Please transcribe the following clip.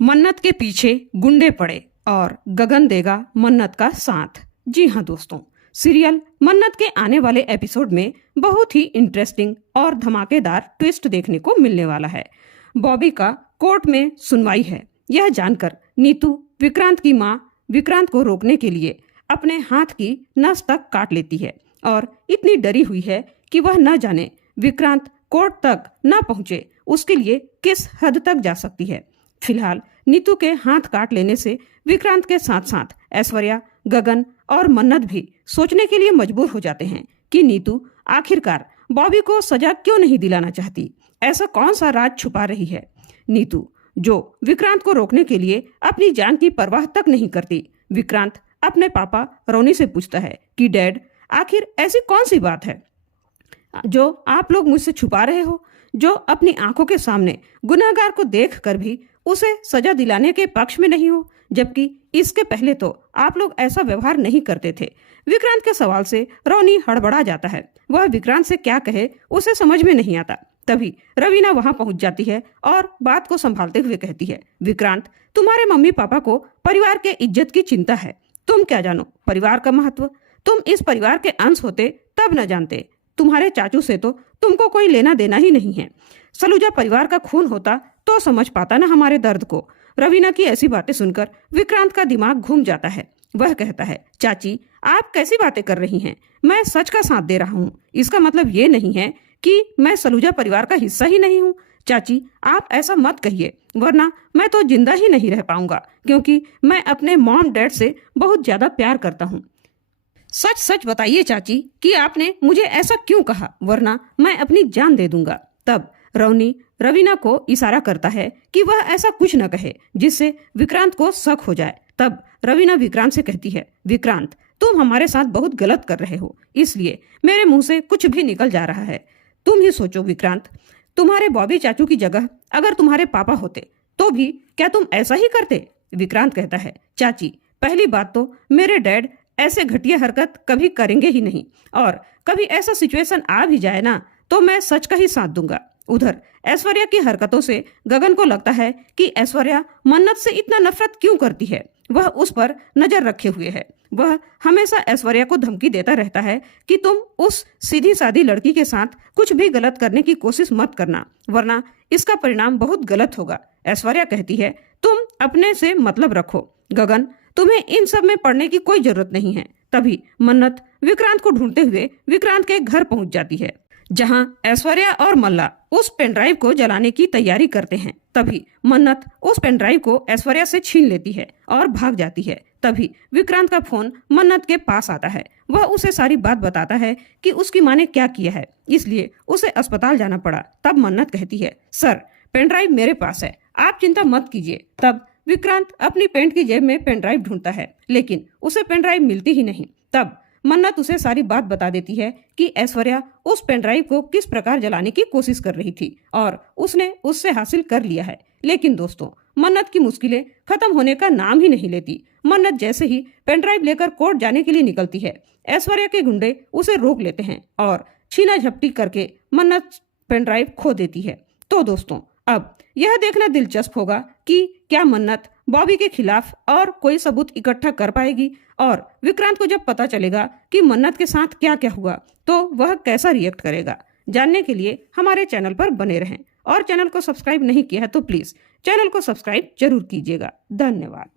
मन्नत के पीछे गुंडे पड़े और गगन देगा मन्नत का साथ। जी हाँ दोस्तों, सीरियल मन्नत के आने वाले एपिसोड में बहुत ही इंटरेस्टिंग और धमाकेदार ट्विस्ट देखने को मिलने वाला है। बॉबी का कोर्ट में सुनवाई है। यह जानकर नीतू विक्रांत की माँ विक्रांत को रोकने के लिए अपने हाथ की नस तक काट लेती है और इतनी डरी हुई है कि वह न जाने विक्रांत कोर्ट तक न पहुंचे उसके लिए किस हद तक जा सकती है। फिलहाल नीतू के हाथ काट लेने से विक्रांत के साथ साथ ऐश्वर्या, गगन और मन्नत भी सोचने के लिए मजबूर हो जाते हैं कि नीतू आखिरकार बॉबी को सजा क्यों नहीं दिलाना चाहती। ऐसा कौन सा राज छुपा रही है नीतू, जो विक्रांत को रोकने के लिए अपनी जान की परवाह तक नहीं करती। विक्रांत अपने पापा रोनी से पूछता है कि डैड, आखिर ऐसी कौन सी बात है जो आप लोग मुझसे छुपा रहे हो, जो अपनी आंखों के सामने गुनहगार को देखकर भी उसे सजा दिलाने के पक्ष में नहीं हो, जबकि इसके पहले तो आप लोग ऐसा व्यवहार नहीं करते थे। विक्रांत के सवाल से रोनी हड़बड़ा जाता है। वह विक्रांत से क्या कहे उसे समझ में नहीं आता। तभी रवीना वहां पहुंच जाती है और बात को संभालते हुए कहती है, विक्रांत, तुम्हारे मम्मी पापा को परिवार के इज्जत की चिंता है। तुम क्या जानो परिवार का महत्व। तुम इस परिवार के अंश होते तब न जानते। तुम्हारे चाचू से तो तुमको कोई लेना देना ही नहीं है। सलूजा परिवार का खून होता तो समझ पाता ना हमारे दर्द को। रवीना की ऐसी बातें सुनकर विक्रांत का दिमाग घूम जाता है। वह कहता है, चाची, आप कैसी बातें कर रही हैं? मैं सच का साथ दे रहा हूँ। इसका मतलब ये नहीं है कि मैं सलूजा परिवार का हिस्सा ही नहीं हूँ। चाची, आप ऐसा मत कहिए, वरना मैं तो जिंदा ही नहीं रह पाऊंगा, क्योंकि मैं अपने मॉम डैड से बहुत ज्यादा प्यार करता हूँ। सच सच बताइए चाची कि आपने मुझे ऐसा क्यों कहा, वरना मैं अपनी जान दे दूंगा। तब रोनी रवीना को इशारा करता है कि वह ऐसा कुछ न कहे जिससे विक्रांत को शक हो जाए। तब रवीना विक्रांत से कहती है, विक्रांत, तुम हमारे साथ बहुत गलत कर रहे हो, इसलिए मेरे मुंह से कुछ भी निकल जा रहा है। तुम ही सोचो विक्रांत, तुम्हारे बॉबी चाचू की जगह अगर तुम्हारे पापा होते तो भी क्या तुम ऐसा ही करते? विक्रांत कहता है, चाची, पहली बात तो मेरे डैड ऐसे घटिया हरकत कभी करेंगे ही नहीं, और कभी ऐसा सिचुएशन आ भी जाए ना तो मैं सच का ही साथ दूंगा। उधर ऐश्वर्या की हरकतों से गगन को लगता है कि ऐश्वर्या मन्नत से इतना नफरत क्यों करती है। वह उस पर नजर रखे हुए है। वह हमेशा ऐश्वर्या को धमकी देता रहता है कि तुम उस सीधी सादी लड़की के साथ कुछ भी गलत करने की कोशिश मत करना, वरना इसका परिणाम बहुत गलत होगा। ऐश्वर्या कहती है, तुम अपने से मतलब रखो गगन, तुम्हें इन सब में पड़ने की कोई जरूरत नहीं है। तभी मन्नत विक्रांत को ढूंढते हुए विक्रांत के घर पहुंच जाती है, जहां ऐश्वर्या और मल्ला उस पेनड्राइव को जलाने की तैयारी करते हैं। तभी मन्नत उस पेनड्राइव को ऐश्वर्या से छीन लेती है और भाग जाती है। तभी विक्रांत का फोन मन्नत के पास आता है। वह उसे सारी बात बताता है कि उसकी माँ ने क्या किया है, इसलिए उसे अस्पताल जाना पड़ा। तब मन्नत कहती है, सर, पेनड्राइव मेरे पास है, आप चिंता मत कीजिए। तब विक्रांत अपनी पैंट की जेब में पेनड्राइव ढूंढता है, लेकिन उसे पेनड्राइव मिलती ही नहीं। तब मन्नत उसे सारी बात बता देती है कि ऐश्वर्या उस पेनड्राइव को किस प्रकार जलाने की कोशिश कर रही थी और उसने उससे हासिल कर लिया है। लेकिन दोस्तों, मन्नत की मुश्किलें खत्म होने का नाम ही नहीं लेती। मन्नत जैसे ही पेनड्राइव लेकर कोर्ट जाने के लिए निकलती है, ऐश्वर्या के गुंडे उसे रोक लेते हैं और छीना झपटी करके मन्नत पेनड्राइव खो देती है। तो दोस्तों, अब यह देखना दिलचस्प होगा कि क्या मन्नत बॉबी के खिलाफ और कोई सबूत इकट्ठा कर पाएगी, और विक्रांत को जब पता चलेगा कि मन्नत के साथ क्या क्या हुआ तो वह कैसा रिएक्ट करेगा। जानने के लिए हमारे चैनल पर बने रहें, और चैनल को सब्सक्राइब नहीं किया है तो प्लीज चैनल को सब्सक्राइब जरूर कीजिएगा। धन्यवाद।